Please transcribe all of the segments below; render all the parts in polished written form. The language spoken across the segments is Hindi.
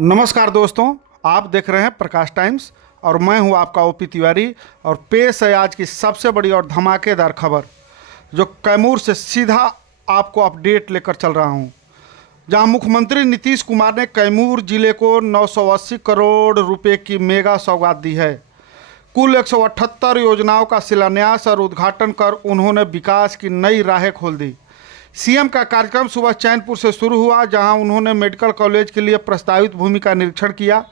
नमस्कार दोस्तों, आप देख रहे हैं प्रकाश टाइम्स और मैं हूं आपका ओपी तिवारी। और पेश है आज की सबसे बड़ी और धमाकेदार खबर, जो कैमूर से सीधा आपको अपडेट लेकर चल रहा हूं। जहां मुख्यमंत्री नीतीश कुमार ने कैमूर जिले को 980 करोड़ रुपए की मेगा सौगात दी है। कुल 178 योजनाओं का शिलान्यास और उद्घाटन कर उन्होंने विकास की नई राहें खोल दी। सीएम का कार्यक्रम सुबह चैनपुर से शुरू हुआ, जहां उन्होंने मेडिकल कॉलेज के लिए प्रस्तावित भूमि का निरीक्षण किया।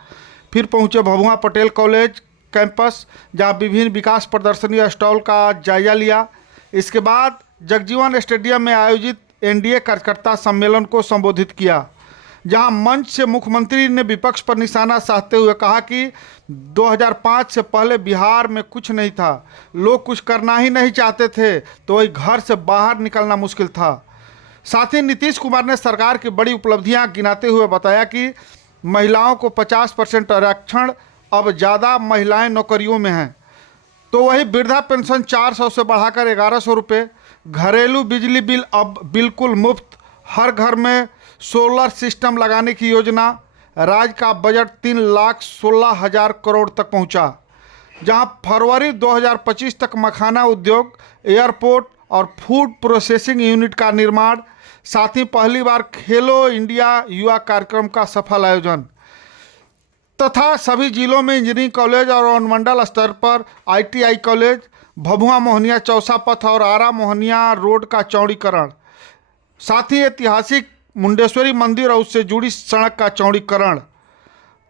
फिर पहुंचे भभुआ पटेल कॉलेज कैंपस, जहां विभिन्न विकास प्रदर्शनी स्टॉल का जायजा लिया। इसके बाद जगजीवन स्टेडियम में आयोजित एनडीए कार्यकर्ता सम्मेलन को संबोधित किया, जहां मंच से मुख्यमंत्री ने विपक्ष पर निशाना साधते हुए कहा कि 2005 से पहले बिहार में कुछ नहीं था, लोग कुछ करना ही नहीं चाहते थे, तो वही घर से बाहर निकलना मुश्किल था। साथ ही नीतीश कुमार ने सरकार की बड़ी उपलब्धियां गिनाते हुए बताया कि महिलाओं को 50% आरक्षण, अब ज़्यादा महिलाएं नौकरियों में हैं। तो वही वृद्धा पेंशन 400 से बढ़ाकर 1100 रुपये, घरेलू बिजली बिल अब बिल्कुल मुफ्त, हर घर में सोलर सिस्टम लगाने की योजना। राज्य का बजट 3,16,000 करोड़ तक पहुंचा, जहां फरवरी 2025 तक मखाना उद्योग, एयरपोर्ट और फूड प्रोसेसिंग यूनिट का निर्माण। साथ ही पहली बार खेलो इंडिया युवा कार्यक्रम का सफल आयोजन तथा सभी जिलों में इंजीनियरिंग कॉलेज और अनुमंडल स्तर पर आईटीआई कॉलेज, भभुआ मोहनिया चौसा पथ और आरा मोहनिया रोड का चौड़ीकरण। साथ ही ऐतिहासिक मुंडेश्वरी मंदिर और उससे जुड़ी सड़क का चौड़ीकरण।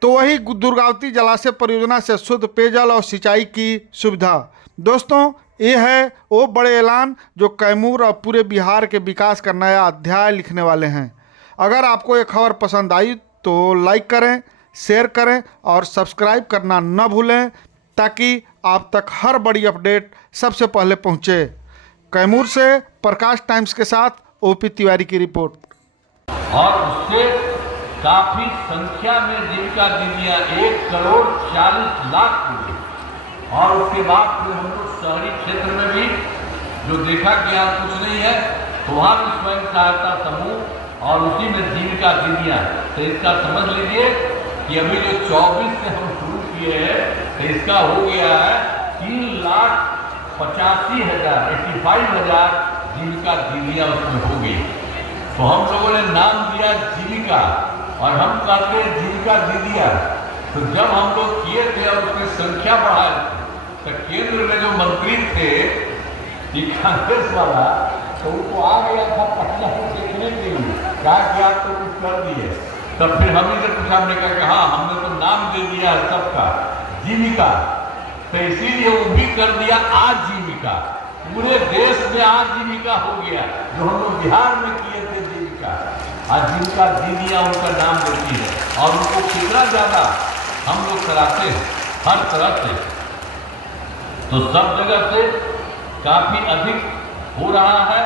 तो वही दुर्गावती जलाशय परियोजना से शुद्ध पेयजल और सिंचाई की सुविधा। दोस्तों, ये है वो बड़े ऐलान जो कैमूर और पूरे बिहार के विकास का नया अध्याय लिखने वाले हैं। अगर आपको ये खबर पसंद आई तो लाइक करें, शेयर करें और सब्सक्राइब करना न भूलें, ताकि आप तक हर बड़ी अपडेट सबसे पहले पहुंचे। कैमूर से प्रकाश टाइम्स के साथ ओपी तिवारी की रिपोर्ट। और उससे काफी संख्या में जिनका दीदियां 1,40,00,000 हुई। और उसके बाद फिर हम लोग शहरी क्षेत्र में भी जो देखा कि यहाँ कुछ नहीं है, तो वहाँ भी स्वयं सहायता समूह और उसी में जीविका दीदियाँ। तो इसका समझ लीजिए कि अभी जो 24 से हम शुरू किए हैं, तो इसका हो गया है 3,85,000 85,000 जीविका दीदियाँ उसमें हो गई। तो हम लोगों ने नाम दिया जीविका, और हम कहते हैं जीविका दीदियाँ। तो जब हम लोग किए थे और उसकी संख्या बढ़ाई, तो केंद्र में जो मंत्री थे ये कांग्रेस वाला, तो उनको आ गया था पटना को देखने के लिए, कहा कि आप तो कुछ कर दिए। तब फिर हम इसे पूछा, हमने कहा कि हाँ, हमने तो नाम दे दिया सबका जीविका, तो इसीलिए वो भी कर दिया आजीविका। पूरे देश में आजीविका हो गया, जो हम लोग बिहार में किए थे जीविका। आजीविका दीदियाँ उनका नाम देती है, और उनको कितना ज़्यादा हम लोग कराते हैं हर तरह से। तो सब जगह से काफ़ी अधिक हो रहा है।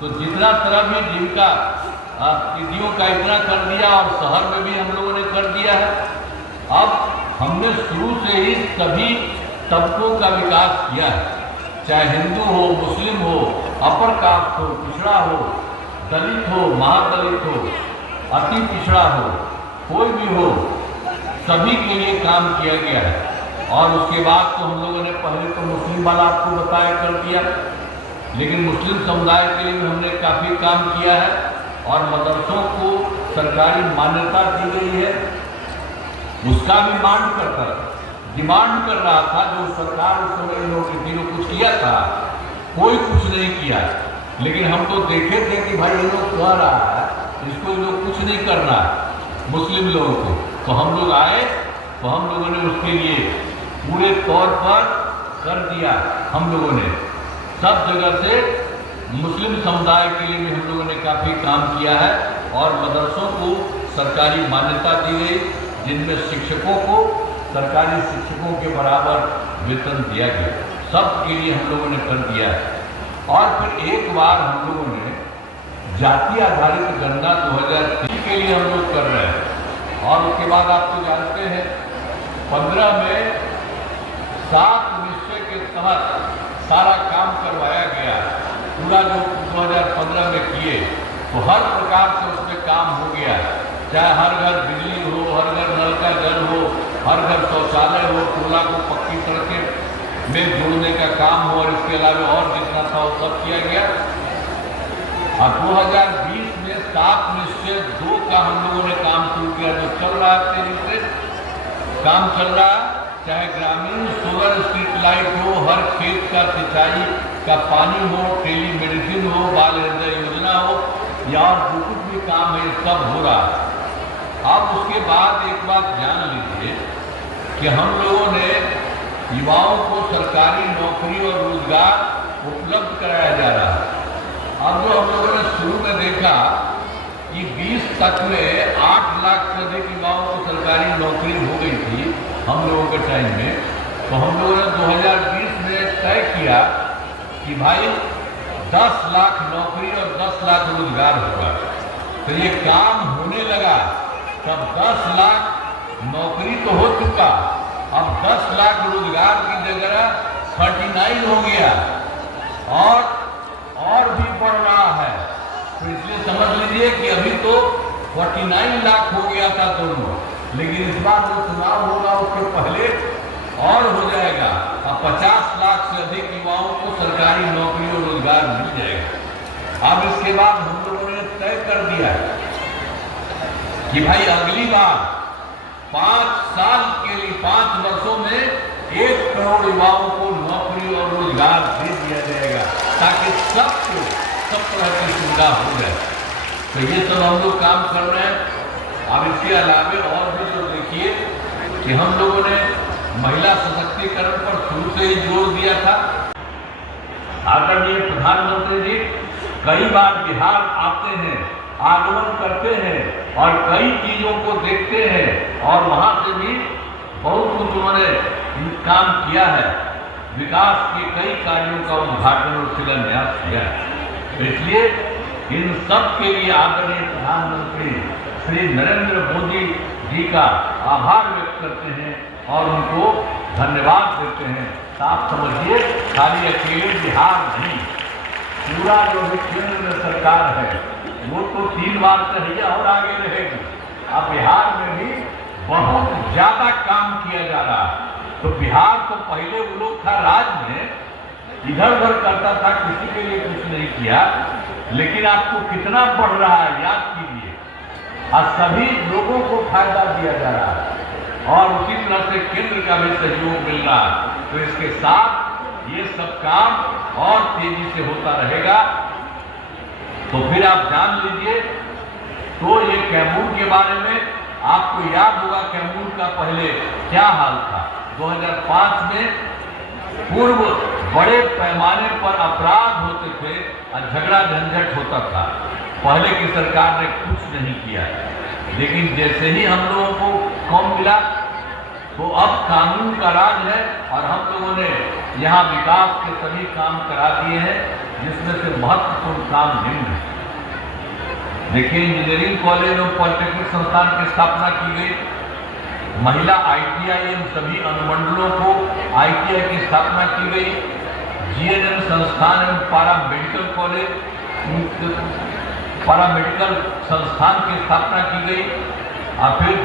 तो जितना तरह भी जीविका दीदियों का इतना कर दिया, और शहर में भी हम लोगों ने कर दिया है। अब हमने शुरू से ही सभी तबकों का विकास किया है, चाहे हिंदू हो, मुस्लिम हो, अपर कास्ट हो, पिछड़ा हो, दलित हो, महादलित हो, अति पिछड़ा हो, कोई भी हो, सभी के लिए काम किया गया है। और उसके बाद तो हम लोगों ने पहले तो मुस्लिम वाला आपको बताया कर दिया, लेकिन मुस्लिम समुदाय के लिए भी हमने काफ़ी काम किया है। और मदरसों को सरकारी मान्यता दी गई है, उसका भी डिमांड कर रहा था जो सरकार उस समय इन लोगों के दिनों कुछ किया था, कोई कुछ नहीं किया। लेकिन हम तो देखे थे कि भाई ये लोग कह रहा है, इसको ये लोग कुछ नहीं करना है मुस्लिम लोगों को। तो हम लोग आए, तो हम लोगों ने उसके लिए पूरे तौर पर कर दिया। हम लोगों ने सब जगह से मुस्लिम समुदाय के लिए भी हम लोगों ने काफ़ी काम किया है, और मदरसों को सरकारी मान्यता दी गई, जिनमें शिक्षकों को सरकारी शिक्षकों के बराबर वेतन दिया गया। सब के लिए हम लोगों ने कर दिया है। और फिर एक बार हम लोगों ने जाति आधारित गणना 2003 के लिए हम लोग कर रहे हैं। और उसके बाद आप तो जानते हैं 15 में 7 निश्चय के तहत सारा काम करवाया गया। पूरा जो 2015 में किए, तो हर प्रकार से उसमें काम हो गया, चाहे हर घर बिजली हो, हर घर नल का जल हो, हर घर शौचालय हो, टोला को पक्की सड़कें में जोड़ने का काम हो, और इसके अलावा और जितना था वो सब किया गया। और 2020 में 7 निश्चय 2 का हम लोगों ने काम शुरू किया, जो चल रहा है तेजी से काम चल रहा है। चाहे ग्रामीण सोलर स्ट्रीट लाइट हो, हर खेत का सिंचाई का पानी हो, टेली मेडिसिन हो, बाल हृदय योजना हो, या और जो कुछ भी काम है सब हो रहा है। अब उसके बाद एक बात जान लीजिए कि हम लोगों ने युवाओं को सरकारी नौकरी और रोजगार उपलब्ध कराया जा रहा है। अब जो हम लोगों ने शुरू में देखा कि 20 तक में 8 लाख से अधिक युवाओं को सरकारी नौकरी हो गई थी हम लोगों के टाइम में, तो हम लोगों ने 2020 में तय किया कि भाई 10 लाख नौकरी और 10 लाख रोजगार होगा। तो ये काम होने लगा, तब 10 लाख नौकरी तो हो चुका, अब 10 लाख रोजगार की जगह 39 हो गया, और भी बढ़ रहा है। तो इसलिए समझ लीजिए कि अभी तो 49 लाख हो गया था दोनों, लेकिन इस बार जो चुनाव होगा उसके पहले और हो जाएगा। अब 50 लाख से अधिक युवाओं को सरकारी नौकरी और रोजगार मिल जाएगा। अब इसके बाद हम लोगों ने तय कर दिया कि भाई अगली बार 5 साल के लिए 5 वर्षों में 1 करोड़ युवाओं को नौकरी और रोजगार दे दिया जाएगा, ताकि सबको सब तरह की सुविधा हो जाए। तो ये सब हम लोग काम कर रहे हैं। अब इसके अलावे और भी जो देखिए कि हम लोगों ने महिला सशक्तिकरण पर शुरू से ही जोर दिया था। आदरणीय प्रधानमंत्री जी कई बार बिहार आते हैं, आगमन करते हैं और कई चीजों को देखते हैं, और वहां से भी बहुत कुछ उन्होंने काम किया है। विकास के कई कार्यों का उद्घाटन और शिलान्यास किया है। इसलिए इन सब के लिए आदरणीय प्रधानमंत्री श्री नरेंद्र मोदी जी का आभार व्यक्त करते हैं और उनको धन्यवाद देते हैं। तो आप समझिए खाली अकेले बिहार नहीं, पूरा जो भी केंद्र में सरकार है वो तो 3 बार से है और आगे रहेगी। अब बिहार में भी बहुत ज्यादा काम किया जा रहा है। तो बिहार तो पहले वो लोग था राज्य में, इधर उधर करता था, किसी के लिए कुछ नहीं किया, लेकिन आपको कितना बढ़ रहा है याद कीजिए। और सभी लोगों को फायदा दिया जा रहा है और उसी तरह से केंद्र का भी सहयोग मिल रहा है। तो इसके साथ ये सब काम और तेजी से होता रहेगा। तो फिर आप जान लीजिए, तो ये कैमूर के बारे में आपको याद होगा कैमूर का पहले क्या हाल था। 2005 में पूर्व बड़े पैमाने पर अपराध होते थे और झगड़ा झंझट होता था। पहले की सरकार ने कुछ नहीं किया, लेकिन जैसे ही हम लोगों को कौम मिला तो अब कानून का राज है और हम लोगों ने यहाँ विकास के सभी काम करा दिए हैं, जिसमें से महत्वपूर्ण काम निम्न है। देखिए, इंजीनियरिंग कॉलेज और पॉलिटेक्निक संस्थान की स्थापना की गई, महिला ITI एवं सभी अनुमंडलों को ITI की स्थापना की गई, GNM संस्थान एवं पैरामेडिकल संस्थान की स्थापना की गई, और फिर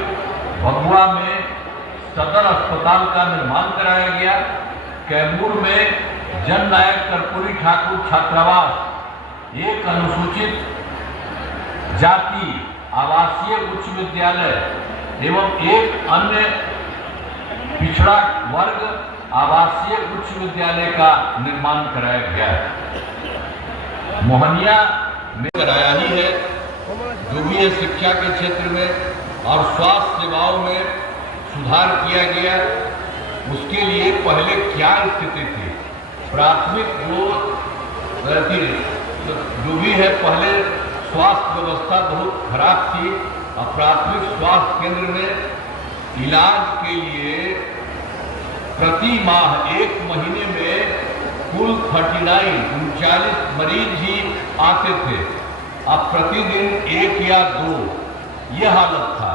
भगुआ में सदर अस्पताल का निर्माण कराया गया। कैमूर में जननायक कर्पूरी ठाकुर छात्रावास, एक अनुसूचित जाति आवासीय उच्च विद्यालय एवं एक अन्य पिछड़ा वर्ग आवासीय उच्च विद्यालय का निर्माण कराया गया है। मोहनिया में कराया ही है। जो भी है शिक्षा के क्षेत्र में और स्वास्थ्य सेवाओं में सुधार किया गया। उसके लिए पहले क्या स्थिति थी, प्राथमिक जो भी है, पहले स्वास्थ्य व्यवस्था बहुत खराब थी और प्राथमिक स्वास्थ्य केंद्र में इलाज के लिए प्रति माह 1 महीने में कुल 39 मरीज ही आते थे। अब प्रतिदिन 1 या 2 ये हालत था।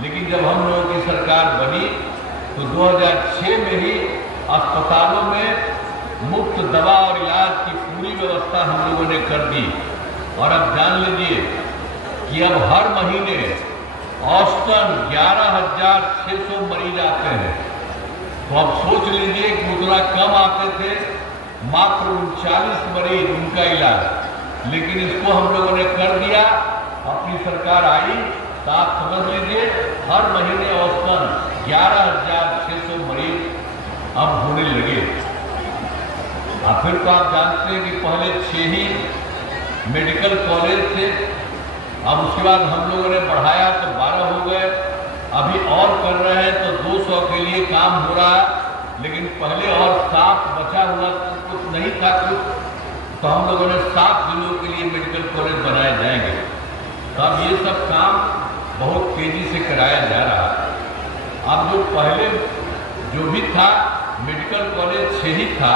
लेकिन जब हम लोगों की सरकार बनी तो 2006 में ही अस्पतालों में मुफ्त दवा और इलाज की पूरी व्यवस्था हम लोगों ने कर दी। और अब जान लीजिए कि अब हर महीने औसतन 11,600 मरीज आते हैं। तो अब सोच लीजिए कि उतना कम आते थे, मात्र 39 मरीज उनका इलाज, लेकिन इसको हम लोगों ने कर दिया। अपनी सरकार आई तो आप समझ लीजिए हर महीने औसतन 11,600 मरीज अब होने लगे। और फिर तो आप जानते हैं कि पहले 6 ही मेडिकल कॉलेज थे, अब उसके बाद हम लोगों ने बढ़ाया तो 12 हो गए, अभी और कर रहे हैं तो 200 के लिए काम हो रहा है। लेकिन पहले और 7 बचा हुआ कुछ नहीं था कुछ, तो हम लोगों ने 7 जिलों के लिए मेडिकल कॉलेज बनाए जाएंगे। तो अब ये सब काम बहुत तेजी से कराया जा रहा है। अब जो पहले जो भी था मेडिकल कॉलेज 6 ही था,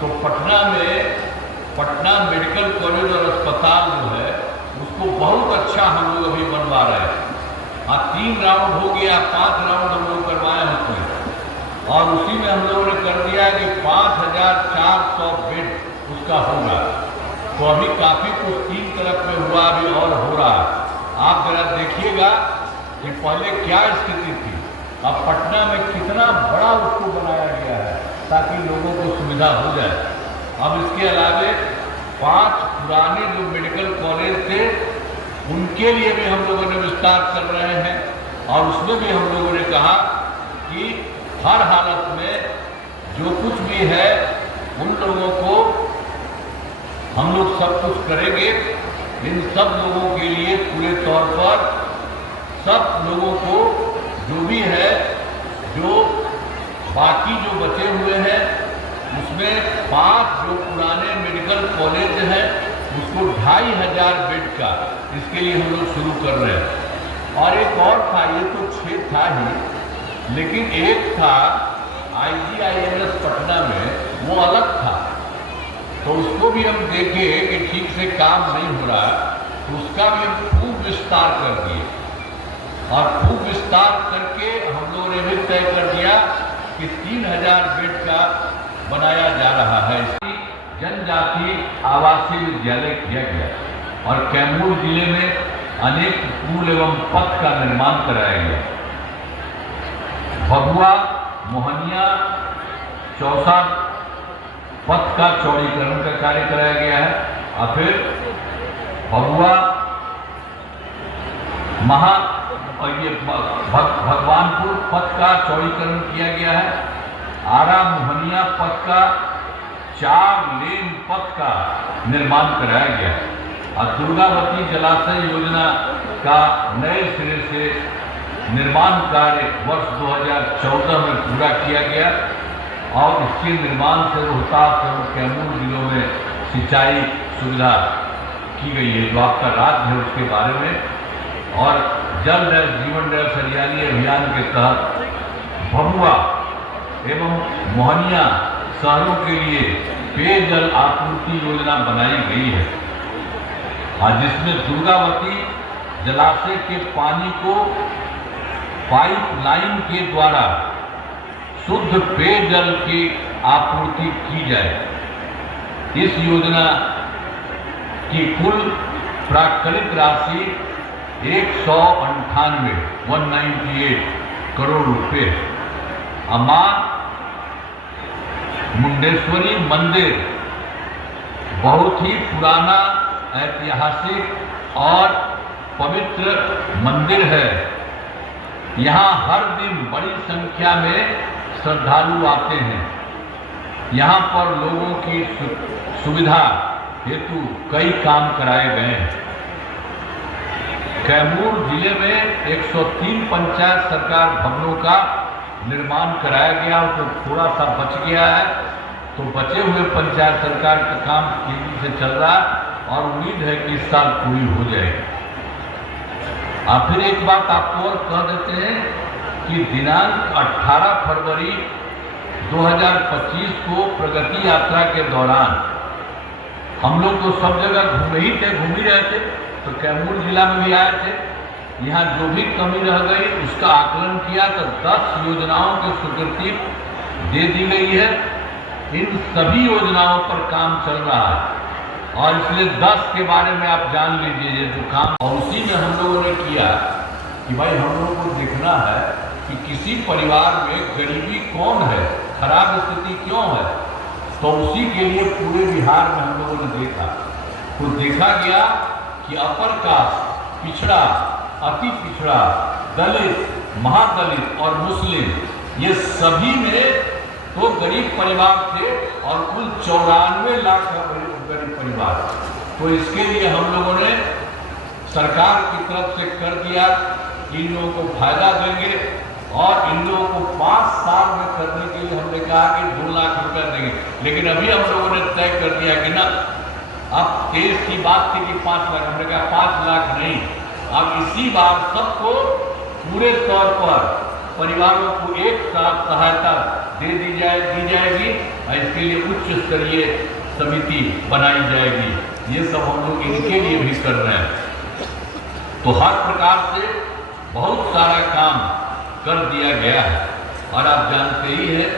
तो पटना में पटना मेडिकल कॉलेज और अस्पताल जो है उसको बहुत अच्छा हम लोग अभी बनवा रहे हैं। 3 राउंड हो गया, 5 राउंड हम लोग करवाए होते हैं, और उसी में हम लोगों ने कर दिया कि 5,400 बेड उसका होगा। तो अभी काफ़ी कुछ 3 तरफ में हुआ, अभी और हो रहा है। आप जरा देखिएगा कि पहले क्या स्थिति थी, अब पटना में कितना बड़ा उसको बनाया गया है ताकि लोगों को सुविधा हो जाए। अब इसके अलावे 5 पुराने जो मेडिकल कॉलेज थे उनके लिए भी हम लोगों ने विस्तार कर रहे हैं, और उसमें भी हम लोगों ने कहा कि हर हालत में जो कुछ भी है उन लोगों को हम लोग सब कुछ करेंगे। इन सब लोगों के लिए पूरे तौर पर सब लोगों को जो भी है, जो बाकी जो बचे हुए हैं उसमें 5 जो पुराने मेडिकल कॉलेज हैं उसको 2,500 बेड का इसके लिए हम लोग शुरू कर रहे हैं। और एक और था, ये तो 6 था ही, लेकिन एक था IGIMS पटना में, वो अलग था। तो उसको भी हम देखे कि ठीक से काम नहीं हो रहा, तो उसका भी हम खूब विस्तार कर दिए, और खूब विस्तार करके हम लोगों ने भी तय कर दिया कि 3,000 बेड का बनाया जा रहा है। इसकी जनजाति आवासीय विद्यालय किया गया, और कैमूर जिले में अनेक पुल एवं पथ का निर्माण कराया गया। भगुआ मोहनिया चौसा पथ का चौड़ीकरण का कार्य कराया गया है, और फिर भगुआ भगवानपुर पथ का चौड़ीकरण किया गया है। आरा मोहनिया पथ का 4 लेन पथ का निर्माण कराया गया, और दुर्गावती जलाशय योजना का नए सिरे से निर्माण कार्य वर्ष 2014 में पूरा किया गया, और इसके निर्माण से रोहतास एवं कैमूर जिलों में सिंचाई सुविधा की गई है, जो आपका राज्य है उसके बारे में। और जल डैश जीवन डैश हरियाली अभियान के तहत भभुआ एवं मोहनिया शहरों के लिए पेयजल आपूर्ति योजना बनाई गई है, और जिसमें दुर्गावती जलाशय के पानी को पाइपलाइन के द्वारा शुद्ध पेयजल की आपूर्ति की जाए। इस योजना की कुल प्राकृतिक राशि 198 करोड़ रुपए। मां मुंडेश्वरी मंदिर बहुत ही पुराना ऐतिहासिक और पवित्र मंदिर है। यहाँ हर दिन बड़ी संख्या में श्रद्धालु आते हैं। यहाँ पर लोगों की सुविधा हेतु कई काम कराए गए हैं। कैमूर जिले में 103 पंचायत सरकार भवनों का निर्माण कराया गया, तो थोड़ा सा बच गया है, तो बचे हुए पंचायत सरकार का काम तेजी से चल रहा है, और उम्मीद है कि इस साल पूरी हो जाएगी। फिर एक बात आपको और कह देते हैं कि दिनांक 18 फरवरी 2025 को प्रगति यात्रा के दौरान हम लोग तो सब जगह घूम ही रहे थे, तो कैमूर जिला में भी आए थे। यहाँ जो भी कमी रह गई उसका आकलन किया, तो 10 योजनाओं की स्वीकृति दे दी गई है। इन सभी योजनाओं पर काम चल रहा है, और इसलिए 10 के बारे में आप जान लीजिए जो काम, और उसी में हम लोगों ने किया कि कि भाई हम लोगों को देखना है कि किसी परिवार में गरीबी कौन है, खराब स्थिति क्यों है। तो उसी के लिए पूरे बिहार में हम लोगों ने देखा, तो देखा गया कि अपर कास्ट, पिछड़ा, अति पिछड़ा, दलित, महादलित और मुस्लिम, ये सभी में तो गरीब परिवार थे और कुल 94 लाख का गरीब परिवार। तो इसके लिए हम लोगों ने सरकार की तरफ से कर दिया कि इन लोगों को फायदा देंगे और इन लोगों को 5 साल में करने के लिए हमने कहा कि 2 लाख रुपया देंगे। लेकिन अभी हम लोगों ने तय कर दिया कि ना, अब केस की बात थी कि 5 लाख, हमने कहा 5 लाख नहीं, अब इसी बार सबको पूरे तौर पर परिवारों को एक साथ सहायता दे दी जाएगी और इसके लिए उच्च स्तरीय समिति बनाई जाएगी। ये सब हम लोग इनके लिए भी कर रहे हैं। तो हर प्रकार से बहुत सारा काम कर दिया गया है। और आप जानते ही हैं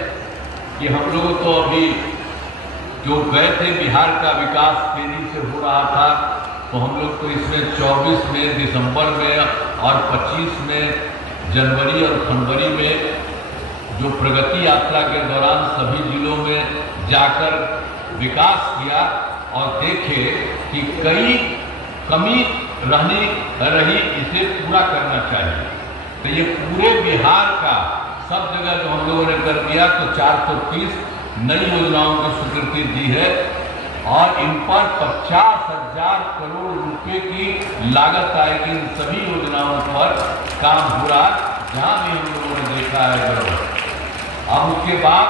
कि हम लोग तो अभी जो गए थे, बिहार का विकास तेजी से हो रहा था, तो हम लोग तो इसमें 24 में, दिसंबर में और 25 में, जनवरी और फरवरी में जो प्रगति यात्रा के दौरान सभी जिलों में जाकर विकास किया और देखे कि कई कमी रही, इसे पूरा करना चाहिए। तो ये पूरे बिहार का सब जगह जो हम लोगों ने कर दिया, तो 430 नई योजनाओं की स्वीकृति दी है और इन पर 50,000 करोड़ रुपए की लागत आएगी। इन सभी योजनाओं पर काम हो रहा, जहां भी हम लोगों ने देखा है जरूर। अब उसके बाद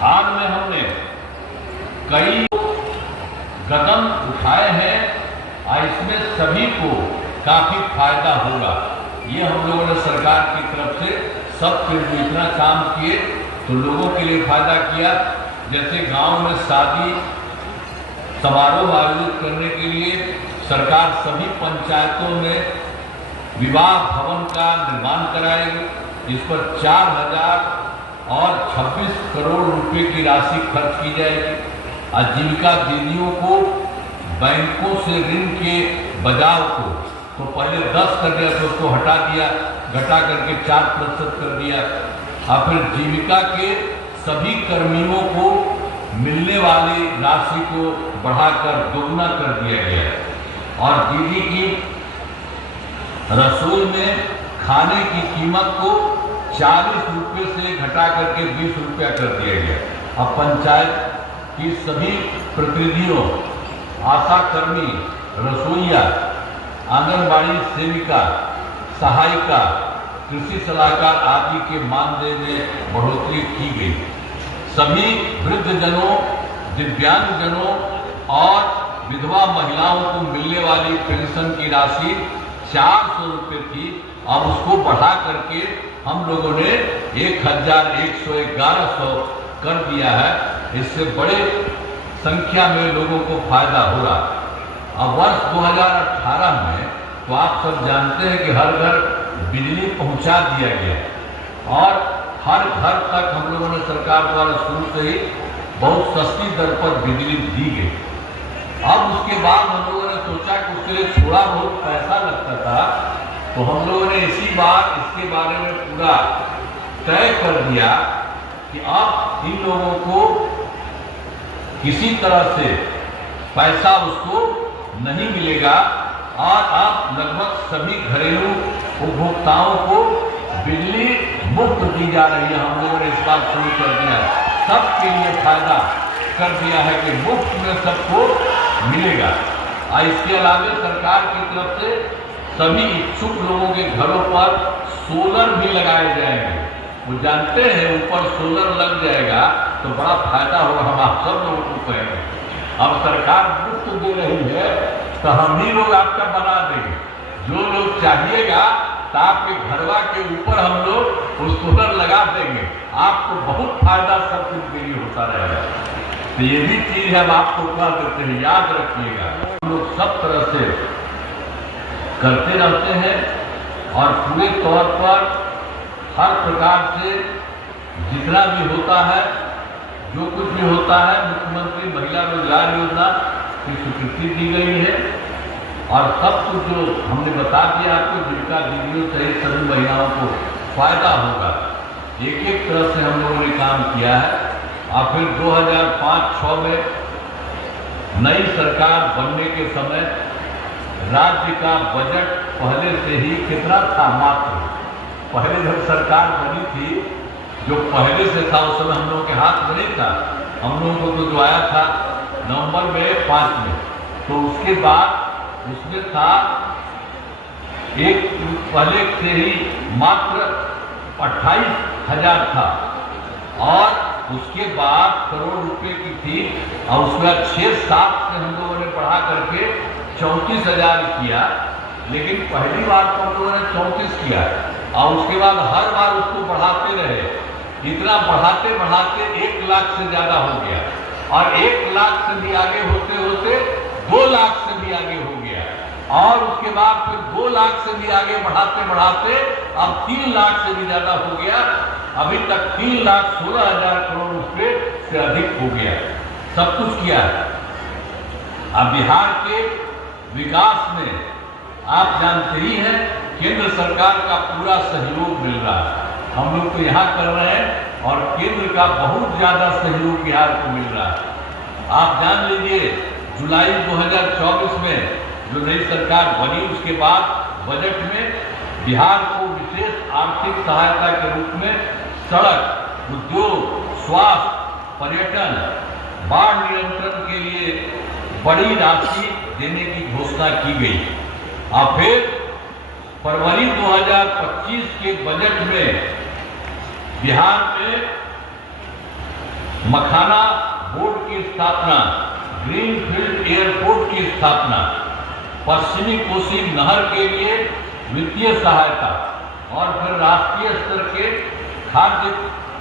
हाल में हमने कई कदम उठाए हैं और इसमें सभी को काफी फायदा होगा। ये हम लोगों ने सरकार की तरफ से सबके लिए इतना काम किए तो लोगों के लिए फायदा किया। जैसे गांव में शादी समारोह आयोजित करने के लिए सरकार सभी पंचायतों में विवाह भवन का निर्माण कराएगी। इस पर 4,026 करोड़ रुपए की राशि खर्च की जाएगी। आजीविका दीदियों को बैंकों से ऋण के बजाव को तो पहले 10 कर दिया, तो उसको हटा दिया, घटा करके 4% कर दिया। और फिर जीविका के सभी कर्मियों को मिलने वाली राशि को बढ़ाकर दोगुना कर दिया गया। और दीदी की रसोई में खाने की कीमत को 40 रुपये से घटा करके 20 रुपया कर दिया गया। अब पंचायत की सभी प्रतिनिधियों, आशा कर्मी, रसोइया, आंगनबाड़ी सेविका, सहायिका, कृषि सलाहकार आदि के मानदेय में बढ़ोतरी की गई। सभी वृद्धजनों, दिव्यांगजनों और विधवा महिलाओं को मिलने वाली पेंशन की राशि 400 रुपये थी, अब उसको बढ़ा करके हम लोगों ने 1,111 कर दिया है। इससे बड़े संख्या में लोगों को फायदा हो रहा। अब वर्ष 2018 में तो आप सब जानते हैं कि हर घर बिजली पहुंचा दिया गया और हर घर तक हम लोगों ने सरकार द्वारा शुरू से ही बहुत सस्ती दर पर बिजली दी गई। अब उसके बाद हम लोगों ने सोचा कि उसके लिए थोड़ा बहुत पैसा लगता था, तो हम लोगों ने इसी बार इसके बारे में पूरा तय कर दिया कि अब इन लोगों को किसी तरह से पैसा उसको नहीं मिलेगा और अब लगभग सभी घरेलू उपभोक्ताओं को बिजली मुफ्त दी जा रही है। हम लोगों ने इस बात शुरू कर दिया है, सबके लिए फायदा कर दिया है कि मुफ्त में सबको मिलेगा। और इसके अलावा सरकार की तरफ से सभी इच्छुक लोगों के घरों पर सोलर भी लगाए जाएंगे। वो जानते हैं ऊपर सोलर लग जाएगा तो बड़ा फायदा होगा, हम आप सब लोगों को कहेंगे। अब सरकार मुफ्त दे रही है तो हम ही लोग आपका बना देंगे। जो लोग चाहिएगा तो आपके घरवा के ऊपर हम लोग वो सोलर लगा देंगे, आपको बहुत फायदा सब कुछ के लिए होता रहेगा। तो ये भी चीज हम आपको कह देते हैं, याद रखिएगा। हम लोग सब तरह से करते रहते हैं और पूरे तौर पर हर प्रकार से जितना भी होता है, जो कुछ भी होता है, मुख्यमंत्री महिला रोजगार योजना की स्वीकृति दी गई है और सब कुछ जो हमने बता दिया आपको, जीविका दीदियों सहित सभी महिलाओं को फायदा होगा। एक एक तरह से हम लोगों ने काम किया है। और फिर 2005-06 में नई सरकार बनने के समय राज्य का बजट पहले से ही कितना था, मात्र पहले जब सरकार बनी थी, जो पहले से था उस समय हम लोगों के हाथ में नहीं था। हम लोगों को तो जो आया था नवंबर में 5 में, तो उसके बाद उसमें था एक पहले से ही मात्र 28,000 था, और उसके बाद करोड़ रुपए की थी, और उसके बाद 6-7 से हम लोगों ने बढ़ा करके 34,000 किया। लेकिन पहली बार तो हम लोगों ने 34 किया, और उसके बाद हर बार उसको बढ़ाते रहे। इतना बढ़ाते बढ़ाते 1 लाख से ज्यादा हो गया, और 1 लाख से भी आगे होते होते 2 लाख से भी आगे हो गया, और उसके बाद फिर 2 लाख से भी आगे बढ़ाते बढ़ाते अब 3 लाख से भी ज्यादा हो गया। अभी तक 3,16,000 करोड़ रुपए से अधिक हो गया। सब कुछ किया है। अब बिहार के विकास में आप जानते ही हैं, केंद्र सरकार का पूरा सहयोग मिल रहा है। हम लोग तो यहाँ कर रहे हैं, और केंद्र का बहुत ज्यादा सहयोग बिहार को मिल रहा है। आप जान लीजिए, जुलाई 2024 में जो नई सरकार बनी, उसके बाद बजट में बिहार को विशेष आर्थिक सहायता के रूप में सड़क, उद्योग, स्वास्थ्य, पर्यटन, बाढ़ नियंत्रण के लिए बड़ी राशि देने की घोषणा की गई। और फिर फरवरी 2025 के बजट में बिहार में मखाना बोर्ड की स्थापना, ग्रीनफील्ड एयरपोर्ट की स्थापना, पश्चिमी कोसी नहर के लिए वित्तीय सहायता, और फिर राष्ट्रीय स्तर के खाद्य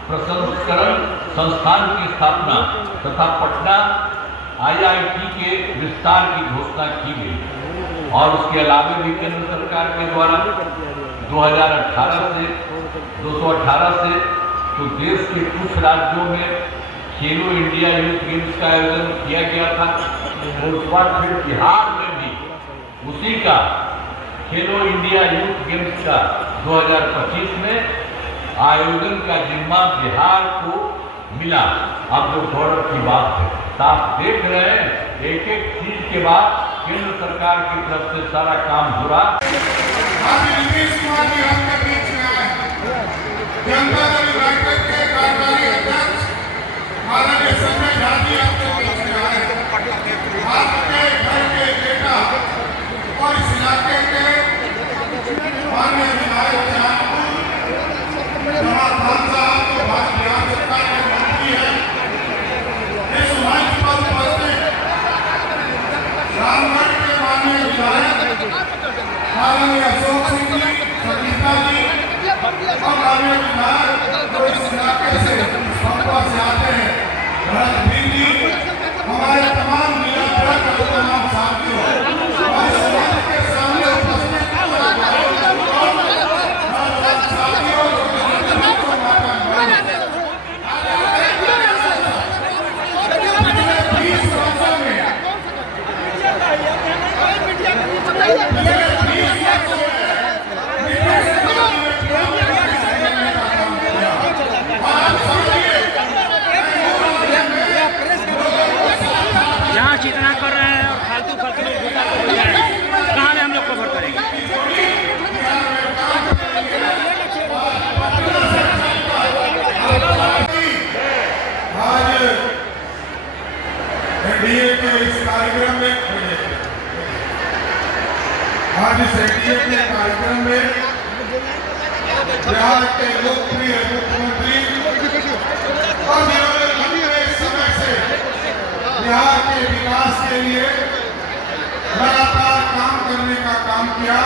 प्रसंस्करण संस्थान की स्थापना तथा पटना IIT के विस्तार की घोषणा की गई। और उसके अलावा भी केंद्र सरकार के द्वारा 2018 से 218 से तो देश के कुछ राज्यों में खेलो इंडिया यूथ गेम्स का आयोजन किया गया था, और उसके बाद फिर बिहार में भी उसी का खेलो इंडिया यूथ गेम्स का 2025 में आयोजन का जिम्मा बिहार को मिला। अब जो गौरव की बात है, तो आप देख रहे हैं एक एक चीज के बाद केंद्र सरकार की तरफ से सारा काम हो रहा। नीतीश कुमार जी आपके बीच में आए, जनता दल यूनाइटेड के कार्यकारी अध्यक्ष माननीय संजय झा जी आपके बीच में आए। आपके घर के बेटा और इस इलाके के माननीय विधायक जमाल खान साहब तो भारतीय बिहार सरकार के मंत्री हैं। इस मंच पर उपस्थित रामगढ़ के माननीय विधायक माननीय अशोक सिंह जी, सतीता जी और माननीय विधायक जो इस इलाके से भोपाल से आते हैं, भरत भीम जी, हमारे तमाम मिलाकर और तमाम साथियों और समाज के सामने उपस्थित साथियों जहाँ जितना कर रहे हैं और फालतू फालतू लोग घुसा कर हो जाए, कहाँ में हम लोग कवर करेंगे? आज एनडीए के इस कार्यक्रम में बिहार के लोकप्रिय मुख्यमंत्री और जिन्होंने लंबे समय से बिहार के विकास के लिए लगातार काम करने का काम किया।